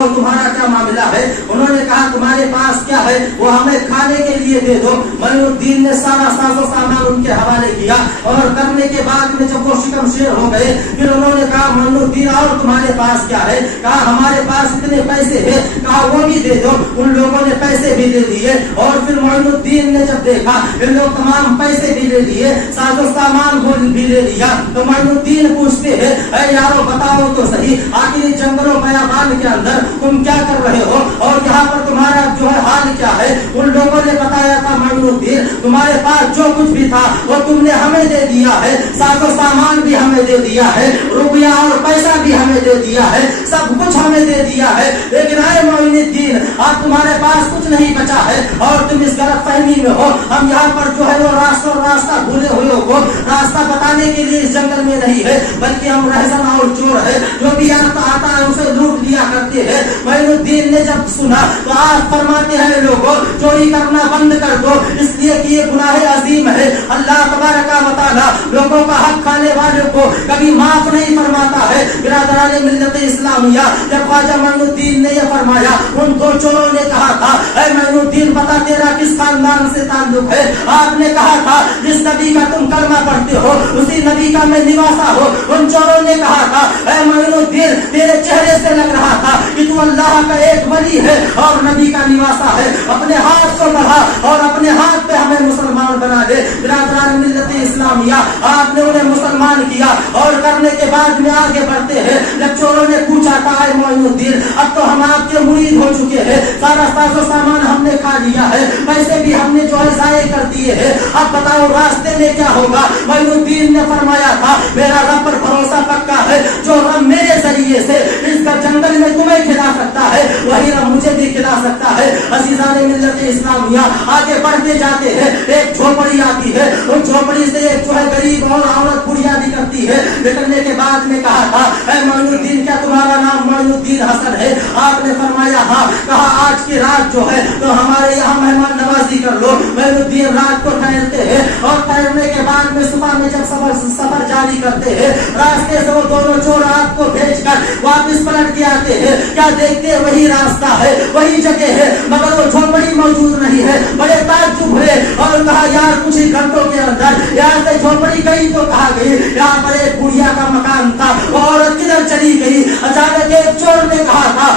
तुम्हारा क्या मामला है? उन्होंने कहा तुम्हारे पास क्या है, वो हमें खाने के लिए दे दो। मोइनुद्दीन ने सारा साजो सामान उनके हवाले किया और करने के बाद में जब वो शिकम शेर हो गए, फिर उन्होंने कहा मोइनुद्दीन और तुम्हारे पास क्या है? कहा हमारे पास इतने पैसे हैं। कहा वो भी दे दो। उन लोगों ने पैसे भी दे दिए और फिर मोइनुद्दीन ने जब देखा इन लोग तमाम पैसे भी ले लिए, साजो सामान भी ले लिया, तो मोइनुद्दीन पूछते हैं अरे यारो बताओ तो सही, आखिर जंगलों बयाबान के अंदर तुम क्या कर रहे हो और यहाँ पर तुम्हारा जो है हाल क्या है? उन लोगों ने बताया था मोइनुद्दीन तुम्हारे पास जो कुछ भी था वो तुमने हमें दे दिया है, साजो सामान भी हमें दे दिया है, रुपया और पैसा भी हमें दे दिया है, सब कुछ हमें दे दिया है, लेकिन आए मोइनुद्दीन अब तुम्हारे पास कुछ नहीं बचा है और तुम इस गलत फहमी में हो। हम यहाँ पर जो है वो रास्ता भूले हुए हो, रास्ता बताने के लिए इस जंगल में नहीं है, बल्कि हम रहजन और चोर है, जो भी आता है उसे लूट लिया करते हैं। मोइनुद्दीन ने जब सुना तो आज फरमाते हैं लोगों चोरी करना बंद कर दो, इसलिए कि ये गुनाह अजीम है। अल्लाह तबारक व तआला लोगों का हक खाने वाले को कभी माफ नहीं फरमाता है। बिरादरान मिल्लत इस्लामिया, जब ख्वाजा मोइनुद्दीन ने यह फरमाया, उन दो चोरों ने कहा था ऐ मोइनुद्दीन बता तेरा किस खानदान से ताल्लुक है? आपने कहा था जिस नबी का तुम कलमा पढ़ते हो उसी नबी का मैं निवासा हो। उन चोरों ने कहा था ऐ मोइनुद्दीन तेरे चेहरे से लग रहा था कि तू अल्लाह का एक वली है और नबी का निवासा है, अपने हाथ को बढ़ा और अपने हाथ पे हमें मुसलमान बना दे। बिरादरान मिल्लत इस्लामिया, आपने उन्हें मुसलमान किया और करने के बाद में आगे बढ़ते हैं। जब चोरों ने पूछा था ऐ मोइनुद्दीन अब तो हम आपके मुरीद हो चुके हैं, सारा साजो सामान हमने खा लिया है, पैसे भी हमने जो है जाये कर दिए हैं, अब बताओ रास्ते में क्या होगा? मोइनुद्दीन ने फरमाया था मेरा रब पर भरोसा पक्का है, जो रब मेरे जरिए से इस जंगल में तुम्हें खिला सकता है वही रब मुझे भी खिला सकता है। अज़ीज़ाने मिल्लत इस्लामिया, आगे बढ़ते जाते हैं, एक झोपड़ी आती है, उस झोपड़ी से एक जो है गरीब और औरत बुढ़िया निकलती है। निकलने के बाद में कहा था ऐ मोइनुद्दीन क्या तुम्हारा नाम मोइनुद्दीन हसन है? आपने फरमाया हाँ। कहा आज की रात जो है तो हमारे यहाँ मेहमान नवाजी कर लो। मोइनुद्दीन रात को ठहरते हैं और ठहरने के बाद में सुबह में जब सफर जारी करते हैं, रास्ते से वो दोनों चोर रात को भेजकर वापस पलट के आते हैं। क्या देखते हैं वही रास्ता है, वही जगह है, मगर वो झोपड़ी मौजूद नहीं है। बड़े ताज्जुब हुए और कहा यार कुछ ही घंटों के अंदर यहाँ से झोपड़ी गई तो कहा गई यहाँ पर एक बुढ़िया का मकान था, वो औरत किधर चली गई? अचानक एक चोर ने कहा था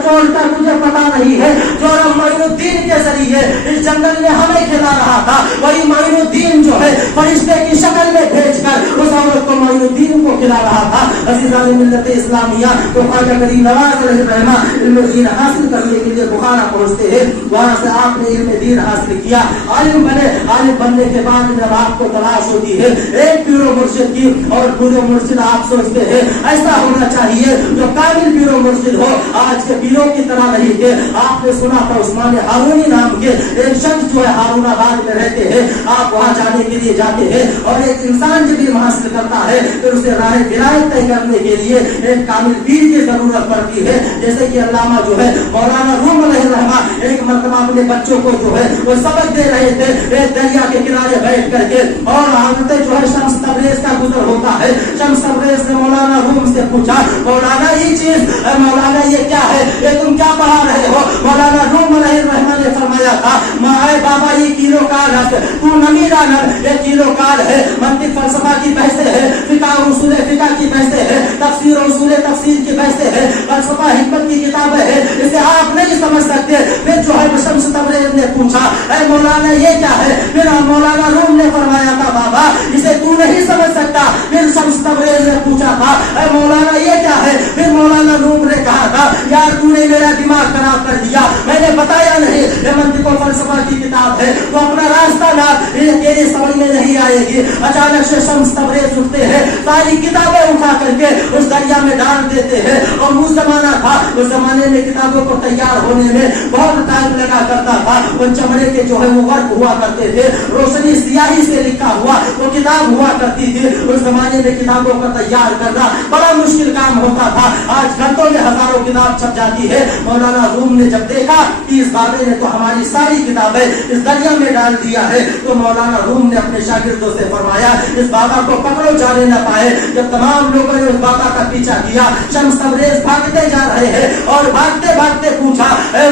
चोर का मुझे पता नहीं है, चोर मोइनुद्दीन के जरिए इस जंगल में हमें खिला रहा था, वही मोइनुद्दीन जो है फरिश्ते की शक्ल में भेजकर उस औरत को मोइनुद्दीन को खिला रहा था। अज़ीज़ाने मिल्लत इस्लामिया, तो ख्वाजा करीम नवाज रहमा इल्म दीन हासिल करने के लिए बुखारा पहुंचते हैं, वहां से आपने इल्म दीन हासिल किया, आलिम बने। आलिम बनने के बाद जब आपको तलाश होती है एक पीरो मुर्शिद की, और पीरो मुर्शिद आप सोचते हैं ऐसा होना चाहिए जो कामिल पीरो मुर्शिद हो, आज के पीरों की तरह नहीं थे। आपने सुना था उस्मान हारूनी नाम के एक शख्स जो है हारूनाबाद में रहते हैं, आप वहां जाने के लिए जाते हैं और एक इंसान जब इल्म हासिल करता है फिर उसे राह विलायत तय करने के लिए एक कामिल पीर की जरूरत पड़ती है। जैसे कि अल्लामा जो है मौलाना रूम अलैहिर्रहमा एक मरतबा अपने बच्चों को जो है वो सबक दे रहे थे एक दरिया के किनारे बैठ करके, और हजरत जो है शम्स तबरेज का गुजर होता है। शम्स तबरेज ने मौलाना रूम से पूछा मौलाना ये चीज, मौलाना ये क्या है, ये तुम क्या पढ़ा रहे हो? मौलाना रूम अलैहिर्रहमा ने फरमाया था माए बाबा ये किलो काल है, तू नमी जानर, ये किलो काल है, मंतिक फलसफा की बहसें है, फिका उसूल फिका की बहसें है, तफसीर उसूल तफसीर की बहसें है, फलसफा हिकमत की किताबें है, इसे आप नहीं समझ सकते। फिर जो है शम्स तबरेज ने पूछा ऐ मौलाना ये क्या है? फिर मौलाना रूम ने फरमाया था बाबा इसे तू नहीं समझ सकता। फिर शम्स तबरेज ने पूछा था ऐ मौलाना ये क्या है? फिर मौलाना रूम ने कहा था यार तूने मेरा दिमाग खराब कर दिया, मैंने बताया नहीं ये मंतिक और फलसफा की किताब है, तो अपना रास्ता ना, ये तेरी समझ में नहीं आएगी। अचानक से शम्स तबरेज उठते हैं, सारी किताबें उठा करके उस दरिया में डाल देते हैं। और उस जमाना था, उस जमाने में किताबों को तैयार होने में बहुत टाइम लगा करता था। उन चमड़े के जो है वो वर्क हुआ करते थे, रोशनी सियाही से लिखा हुआ वो किताब हुआ करती थी। उस जमाने में किताबों का तैयार करना बड़ा मुश्किल काम होता था। आज घंटों में हजारों किताब छप जाती है। मौलाना रूम ने जब देखा कि इस बाबे ने तो हमारी सारी किताबें इस दरिया में डाल दिया है, तो मौलाना रूम ने अपने शागिर्दों से फरमाया इस बाबा को पकड़ो, जाने न पाए। जब तमाम लोगों ने उस बाबा का पीछा किया, शम्स तबरेज भागते जा रहे हैं और भागते भागते पूछा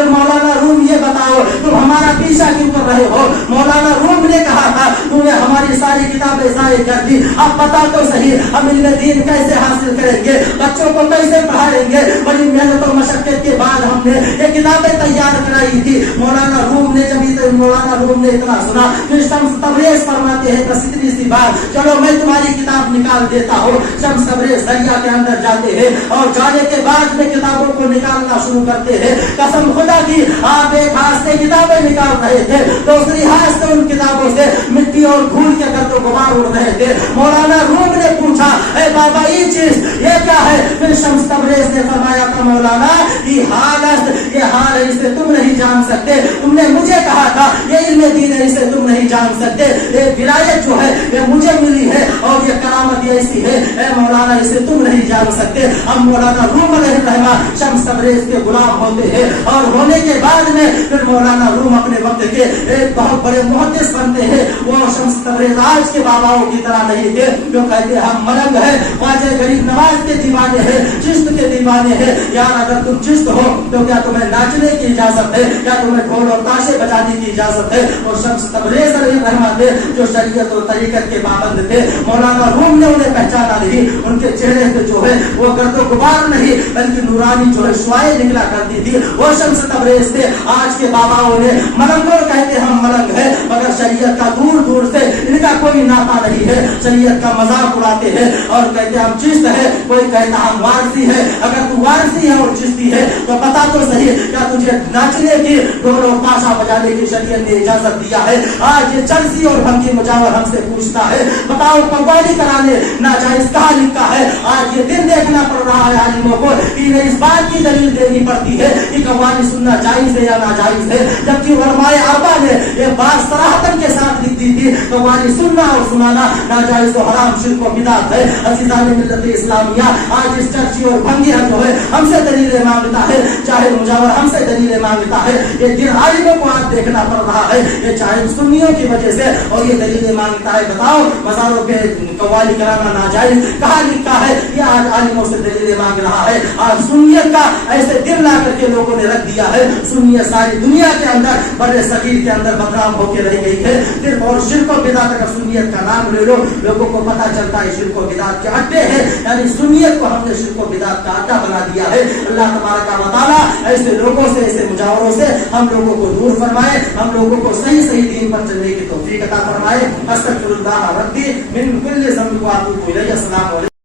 मौलाना रूम ये बताओ तुम हमारा पीछा क्यों कर रहे हो? मौलाना रूम ने कहा था तुमने हमारी सारी किताबें ज़ाया कर दी, अब पता तो सही हम इल्म दीन कैसे हासिल करेंगे, बच्चों को कैसे पढ़ाएंगे? बड़ी मेहनत और मशक्कत के बाद हमने ये किताबें तैयार कराई थी। मौलाना रूम ने इतना सुना, फिर शम्स तबरेज फरमाते हैं बस इतनी सी बात, चलो मैं तुम्हारी किताब निकाल देता हूँ। शम्स तबरेज दरिया के अंदर जाते हैं और जाने के बाद में किताबों को निकालना शुरू करते हैं। कसम खुदा की आप एक हाथ से किताबें निकाल रहे थे, दूसरी हाथ से उन किताबों से मिट्टी और धूल के गर्दो गुबार उड़ रहे थे। मौलाना रूम ने पूछा ए बाबा ये चीज ये क्या है? फिर शम्स तबरेज ने फरमाया था मौलाना ये हालत ये हाल है, इसे तुम नहीं जान सकते, तुमने मुझे कहा था ये इल्म दीन है, इसे तुम नहीं जान सकते, ये विलायत जो है ये मुझे मिली है और ये करामत ऐसी है ए मौलाना इसे तुम नहीं जान सकते। अब मौलाना रूम रहमा शम्स तबरेज के गुलाम होते हैं और होने के बाद में फिर मौलाना रूम अपने वक्त के एक बहुत बड़े मुहद्दिस बनते हैं। वो शम्स तबरेज आज के बाबाओं की तरह नहीं थे जो कहते हम मलंग है, ख्वाजा गरीब नवाज के दीवाने हैं, चिश्त के दीवाने हैं। यार अगर तुम चिश्त हो तो क्या तुम्हें नाचने की इजाजत है? क्या तुम्हें ढोल और ताशे बजाने की इजाजत है? और शम्स तबरेज रहमा थे जो शरीयत और तरीकत के पाबंद थे। मौलाना रूम ने उन्हें पहचाना नहीं, उनके चेहरे पे जो है वो गर्दो गुबार नहीं बल्कि नूरानी जो है शुआएं निकला करती थी, वो शम्स तबरेज थे। आज के बाबाओं ने मलंगों कहते हम मलंग है, मगर शरीयत का दूर दूर से इनका कोई नाता नहीं है, शरीयत का मजाक उड़ाते हैं और कहते हम चिश्त है, कोई कहता हम वारसी है। अगर तू वारसी है और चिश्ती है तो बता तो सही क्या तुझे नाचने की ढोल और ताशा बजाने की शरीयत ने इजाजत दिया है? आज ये चर्सी और भंगी मुजावर हमसे पूछता है बताओ कव्वाली कराने नाजायज कहाँ लिखा है? आज ये दिन देखना पड़ रहा है आलिमों को कि इन्हें इस बात की दलील देनी पड़ती है कि कव्वाली सुनना जायज है या नाजायज है, जबकि उलमाए आबा ने ये बात सराहतन के साथ लिख दी थी कव्वाली सुनना और सुनाना नाजायज और हराम शिर्क और बिदअत है। अज़ीज़ान मिल्लत इस्लामिया आज इस चर्ची और भंगिया जो है हमसे दलीलें मांगता है, चाहे मुजावर हमसे दलीलें मांगता है। ये दिन आलिमों को आज देखना पड़ रहा है, ये चाहे सुन्नियों की वजह से और ये दलीलें मांगता है। बताओ मज़ारों पे कव्वाली कराना नाजायज कहाँ लिखा है? ये आज आलिमों से दलीलें मांग रहा है। आज सुन्नियत का ऐसे दिल ला करके लोगों ने रख दिया है, सुन्नियत सारी दुनिया के अंदर बड़े सगीर के अंदर बदनाम होकर रह गई है। सिर्फ और शिर्क और बिदअत अगर सुन्नियत का नाम ले लो लोगों को पता चलता है शिर्क और बिदअत के अड्डे हैं, यानी सुन्नियत को हमने शिर्क और बिदअत का अड्डा बना दिया है। अल्लाह तबारक व तआला ऐसे लोगों से ऐसे मुजावरों से हम लोगों को दूर फरमाए, हम लोगों को सही सही दीन पर चलने की तौफीक अता फरमाए। अस्तगफिरुल्लाह रब्बी मिन कुल्ली ज़ंब व अतूबु इलैहि। अस्सलामु अलैकुम।